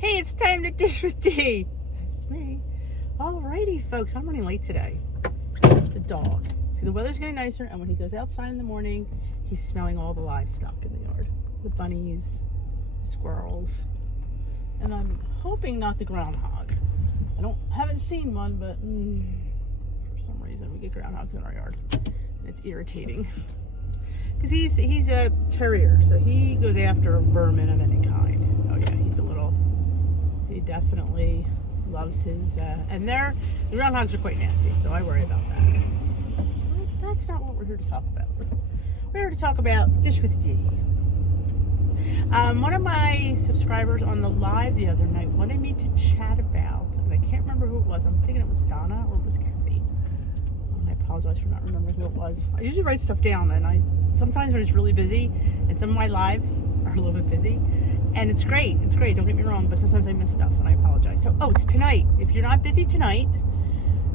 Hey, it's time to dish with D. That's me. Alrighty, folks, I'm running late today. The dog. See, the weather's getting nicer, and when he goes outside in the morning, he's smelling all the livestock in the yard. The bunnies, the squirrels, and I'm hoping not the groundhog. Haven't seen one, but for some reason we get groundhogs in our yard. And it's irritating. Because he's a terrier, so he goes after vermin of any kind. Oh yeah, he definitely loves his, and the groundhogs are quite nasty, so I worry about that. But that's not what we're here to talk about. We're here to talk about Dish with D. One of my subscribers on the live the other night wanted me to chat about, and I can't remember who it was. I'm thinking it was Donna or it was Kathy. I apologize for not remembering who it was. I usually write stuff down, and sometimes when it's really busy, and some of my lives are a little bit busy, and it's great, don't get me wrong, but sometimes I miss stuff, and I apologize. So, it's tonight. If you're not busy tonight,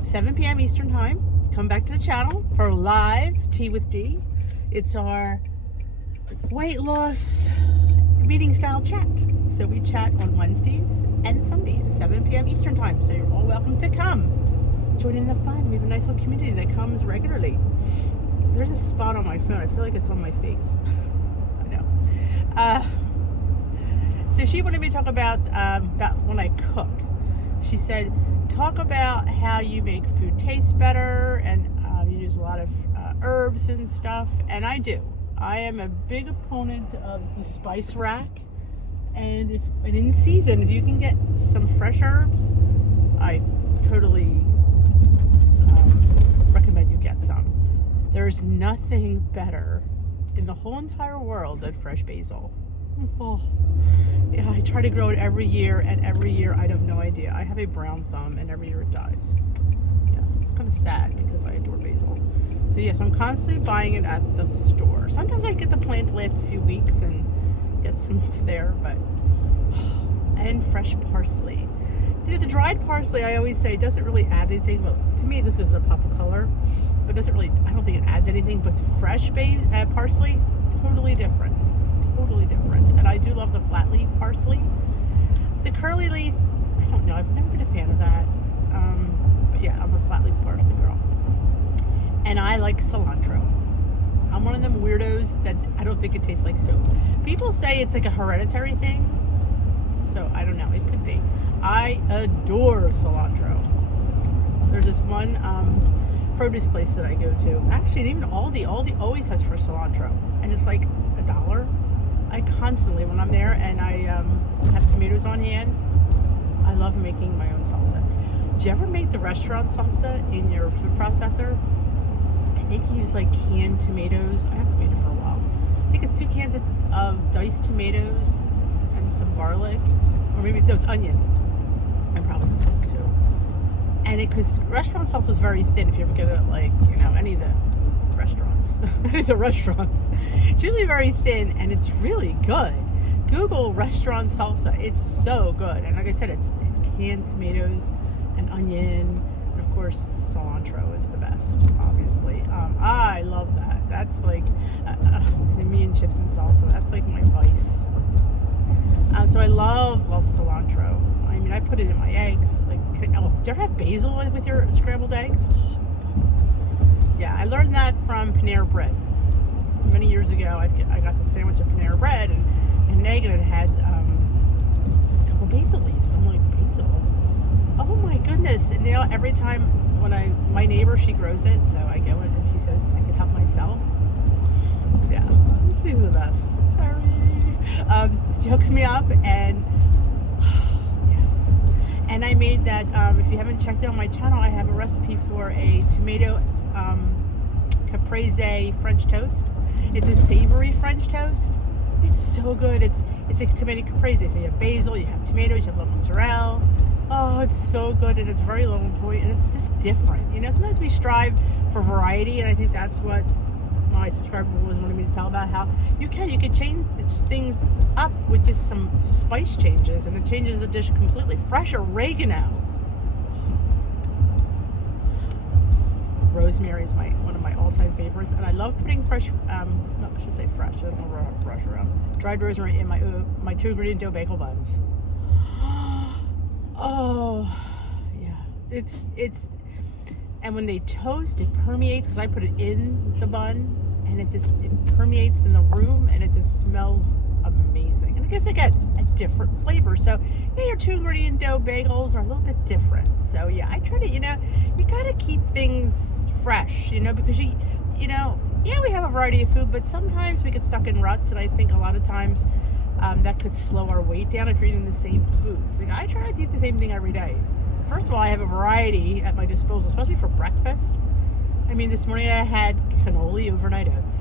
7 p.m. Eastern Time, come back to the channel for live Tea with D. It's our weight loss meeting style chat. So we chat on Wednesdays and Sundays, 7 p.m. Eastern Time. So you're all welcome to come. Join in the fun. We have a nice little community that comes regularly. There's a spot on my phone. I feel like it's on my face. I know. So she wanted me to talk about when I cook. She said, talk about how you make food taste better, and you use a lot of herbs and stuff. And I do. I am a big opponent of the spice rack. And in season, if you can get some fresh herbs, I totally recommend you get some. There's nothing better in the whole entire world than fresh basil. Oh, yeah, I try to grow it every year, and every year I have no idea. I have a brown thumb, and every year it dies. Yeah, it's kind of sad because I adore basil. So yes, I'm constantly buying it at the store. Sometimes I get the plant to last a few weeks and get some off there, but and fresh parsley. The dried parsley, I always say, doesn't really add anything. But to me, this is a pop of color, but doesn't really. I don't think it adds anything. But fresh parsley, totally different. Totally different. And I do love the flat leaf parsley. The curly leaf, I don't know. I've never been a fan of that. But yeah, I'm a flat leaf parsley girl. And I like cilantro. I'm one of them weirdos that I don't think it tastes like soap. People say it's like a hereditary thing. So I don't know. It could be. I adore cilantro. There's this one produce place that I go to. Actually, and even Aldi always has fresh cilantro. And it's like $1. I constantly, when I'm there and I have tomatoes on hand, I love making my own salsa. Do you ever make the restaurant salsa in your food processor? I think you use like canned tomatoes. I haven't made it for a while. I think it's 2 cans of diced tomatoes and some garlic, or maybe no, it's onion and probably pork too. And because restaurant salsa is very thin, if you ever get it at like any of the restaurants, it's usually very thin, and it's really good. Google restaurant salsa. It's so good. And like I said, it's canned tomatoes and onion, and of course cilantro is the best, obviously. I love that. That's like me and chips and salsa. That's like my vice. So I love cilantro. I mean, I put it in my eggs. Like, do you ever have basil with your scrambled eggs? Yeah, I learned that from Panera Bread. Many years ago, I got the sandwich at Panera Bread, and an egg, and it had a couple basil leaves. And I'm like, basil? Oh my goodness. And now every time when my neighbor, she grows it, so I go in and she says I can help myself. Yeah, she's the best. Sorry. She hooks me up, and yes. And I made that, if you haven't checked out my channel, I have a recipe for a tomato caprese French toast. It's a savory French toast. It's so good. It's a tomato caprese. So you have basil, you have tomatoes, you have little mozzarella. Oh, it's so good, and it's very low in point, and it's just different. Sometimes we strive for variety, and I think that's what my subscriber was wanting me to tell about, how you can change things up with just some spice changes, and it changes the dish completely. Fresh oregano. Rosemary is one of my all-time favorites, and I love putting fresh, I should say fresh, I don't know fresh around, dried rosemary in my 2-ingredient dough bagel buns. Oh, yeah. And when they toast, it permeates, because I put it in the bun, and it permeates in the room, and it just smells amazing. And I guess I get a different flavor. So yeah, your 2-ingredient dough bagels are a little bit different. So yeah, I try to, you gotta keep things fresh, because yeah, we have a variety of food, but sometimes we get stuck in ruts, and I think a lot of times that could slow our weight down if you're eating the same foods. Like, I try to eat the same thing every day. First of all, I have a variety at my disposal, especially for breakfast. I mean, this morning I had cannoli overnight oats.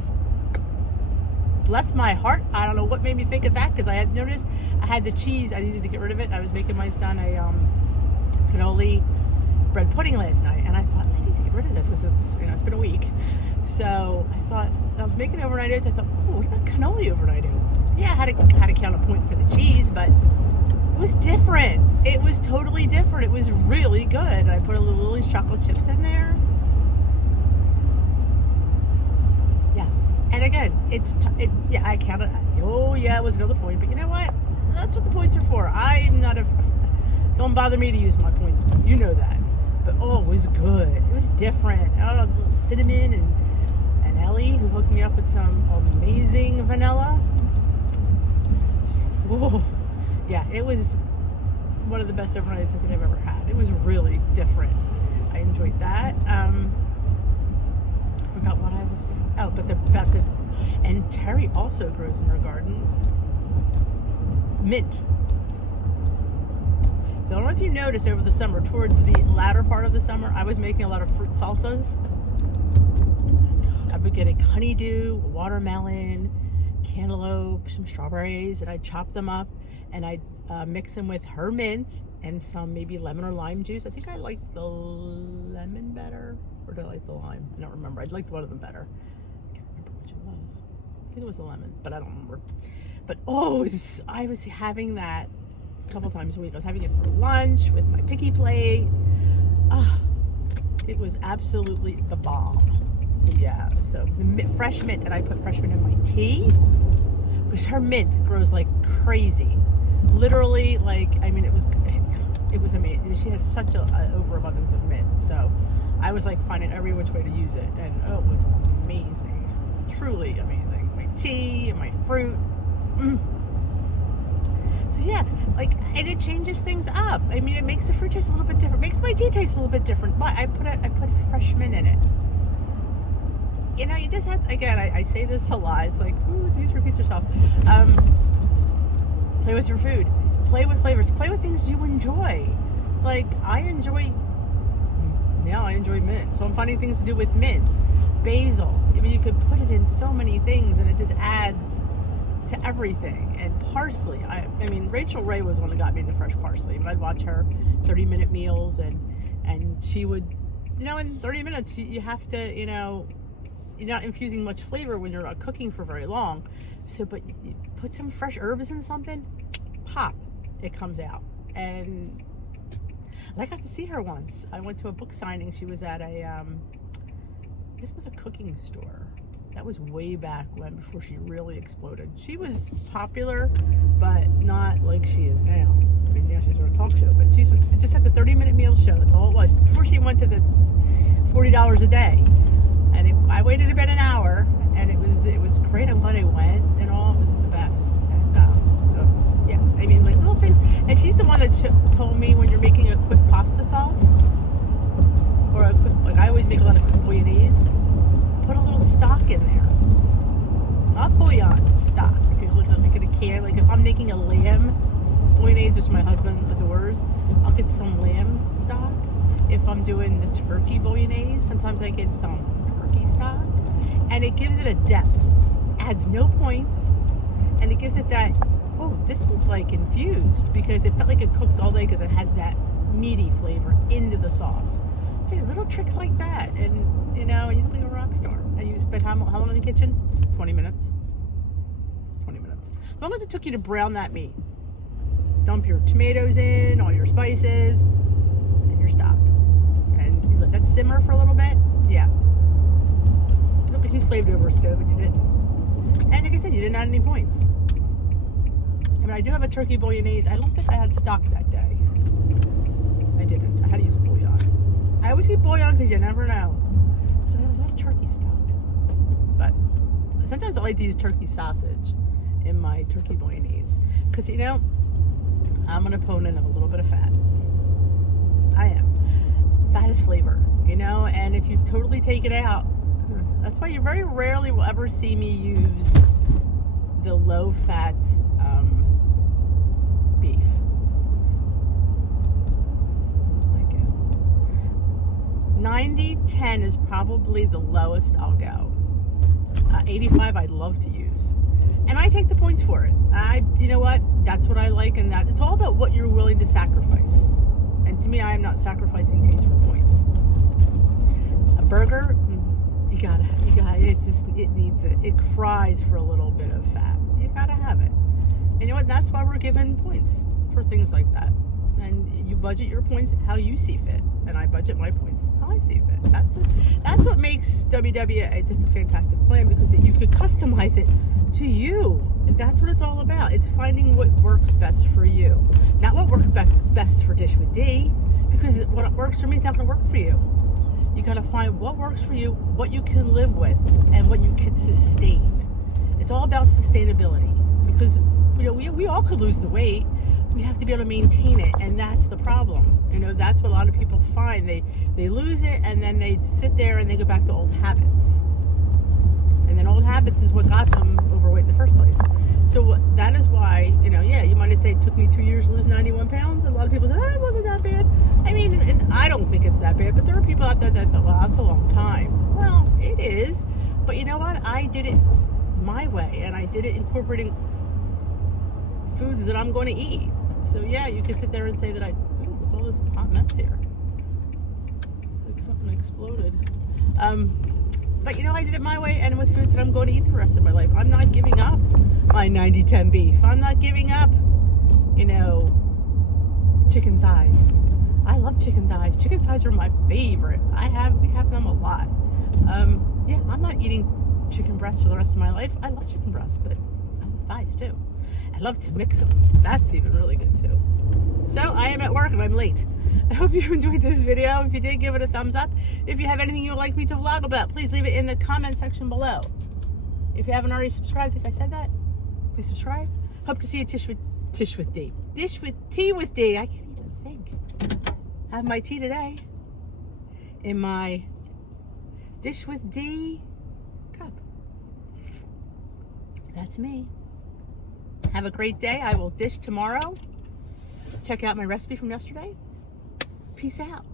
Bless my heart. I don't know what made me think of that, because I had noticed I had the cheese. I needed to get rid of it. I was making my son a cannoli bread pudding last night, and I thought, I need to get rid of this because it's been a week. So I thought, I was making overnight oats. I thought, oh, what about cannoli overnight oats? Yeah, I had to count a point for the cheese, but it was different. It was totally different. It was really good. I put a little Lily's chocolate chips in there. Yes. And again, I counted. Oh yeah, it was another point. But you know what? That's what the points are for. I'm not don't bother me to use my points. You know that. But oh, it was good. It was different. Oh, cinnamon and Ellie, who hooked me up with some amazing vanilla. Whoa. Yeah, it was one of the best overnight oats I've ever had. It was really different. I enjoyed that. I forgot what I was saying. Oh, but and Terry also grows in her garden mint. So I don't know if you noticed over the summer, towards the latter part of the summer, I was making a lot of fruit salsas. I've been getting honeydew, watermelon, cantaloupe, some strawberries, and I'd chop them up and I'd mix them with her mint and some maybe lemon or lime juice. I think I liked the lemon better, or did I like the lime? I don't remember. I liked one of them better. I can't remember which it was. I think it was the lemon, but I don't remember. But I was having that a couple times a week. I was having it for lunch with my picky plate. It was absolutely the bomb. So yeah, so the fresh mint, and I put fresh mint in my tea, because her mint grows like crazy. Literally, it was amazing. She has such an overabundance of mint, so I was like finding every which way to use it, and it was amazing, truly amazing. My tea and my fruit. So yeah, and it changes things up. I mean, it makes the fruit taste a little bit different. It makes my tea taste a little bit different. But I put fresh mint in it. You just have, again, I say this a lot. It's like, ooh, these repeats yourself. Play with your food. Play with flavors. Play with things you enjoy. Like, I enjoy mint. So I'm finding things to do with mint. Basil. I mean, you could put it in so many things, and it just adds to everything. And parsley. I mean, Rachel Ray was one that got me into fresh parsley. But I'd watch her 30-minute meals, and she would, in 30 minutes, you have to, you're not infusing much flavor when you're not cooking for very long. So, but you put some fresh herbs in something, pop, it comes out. And I got to see her once. I went to a book signing. She was at this was a cooking store. That was way back when, before she really exploded. She was popular, but not like she is now. I mean, now she's on a talk show, but she just had the 30-minute meal show. That's all it was. Before she went to the $40 a day. And I waited about an hour, and it was great. I'm glad I went, and all, it was the best. And so yeah, I mean, like little things. And she's the one that told me, when you're making a quick pasta sauce, or a quick, I always make a lot of quick bolognese, put a little stock in there, not bouillon, stock. If you look at a can, like if I'm making a lamb bolognese, which my husband adores, I'll get some lamb stock. If I'm doing the turkey bolognese, sometimes I get some stock, and it gives it a depth, adds no points, and it gives it that, oh, this is like infused, because it felt like it cooked all day, because it has that meaty flavor into the sauce. So little tricks like that, and you look like a rock star. And you spent how long in the kitchen? 20 minutes. As long as it took you to brown that meat. Dump your tomatoes in, all your spices, and your stock, and you let that simmer for a little bit. Yeah. Because you slaved over a stove, and you didn't. And like I said, you didn't add any points. I mean, I do have a turkey bolognese. I don't think I had stock that day. use bouillon. I always keep bouillon because you never know. So was that a turkey stock? But sometimes I like to use turkey sausage in my turkey bolognese because, you know, I'm an opponent of a little bit of fat. I am. Fat is flavor, you know, and if you totally take it out, that's why you very rarely will ever see me use the low-fat beef. Like it. 90-10 is probably the lowest I'll go. 85 I'd love to use. And I take the points for it. You know what? That's what I like, and that it's all about what you're willing to sacrifice. And to me, I am not sacrificing taste for points. A burger, you gotta, it needs it. It cries for a little bit of fat. You gotta have it. And you know what? That's why we're given points for things like that. And you budget your points how you see fit, and I budget my points how I see fit. That's what makes WW just a fantastic plan, because you could customize it to you. And that's what it's all about. It's finding what works best for you, not what works best for Dish with D, because what works for me is not going to work for you. You got to find what works for you, what you can live with, and what you can sustain. It's all about sustainability, because you know we all could lose the weight. We have to be able to maintain it, and that's the problem. You know, that's what a lot of people find. They lose it, and then they sit there and they go back to old habits. And then old habits is what got them overweight in the first place. So that is why, you know, yeah, you might have said it took me 2 years to lose 91 pounds. A lot of people said, it wasn't that bad. I mean, and I don't think it's that bad, but there are people out there that thought, well, that's a long time. Well, it is. But you know what? I did it my way, and I did it incorporating foods that I'm going to eat. So yeah, you could sit there and say that what's all this hot mess here? Like something exploded. But you know, I did it my way, and with foods that I'm going to eat the rest of my life. I'm not giving up my 90-10 beef. I'm not giving up, you know, chicken thighs. I love chicken thighs. Chicken thighs are my favorite. We have them a lot. Yeah, I'm not eating chicken breasts for the rest of my life. I love chicken breasts, but I love thighs too. I love to mix them. That's even really good too. So I am at work and I'm late. I hope you enjoyed this video. If you did, give it a thumbs up. If you have anything you would like me to vlog about, please leave it in the comment section below. If you haven't already subscribed, I think I said that, please subscribe. Hope to see you Dish with D. Dish with tea with D. I can't even think. Have my tea today in my Dish with D cup. That's me. Have a great day. I will dish tomorrow. Check out my recipe from yesterday. Peace out.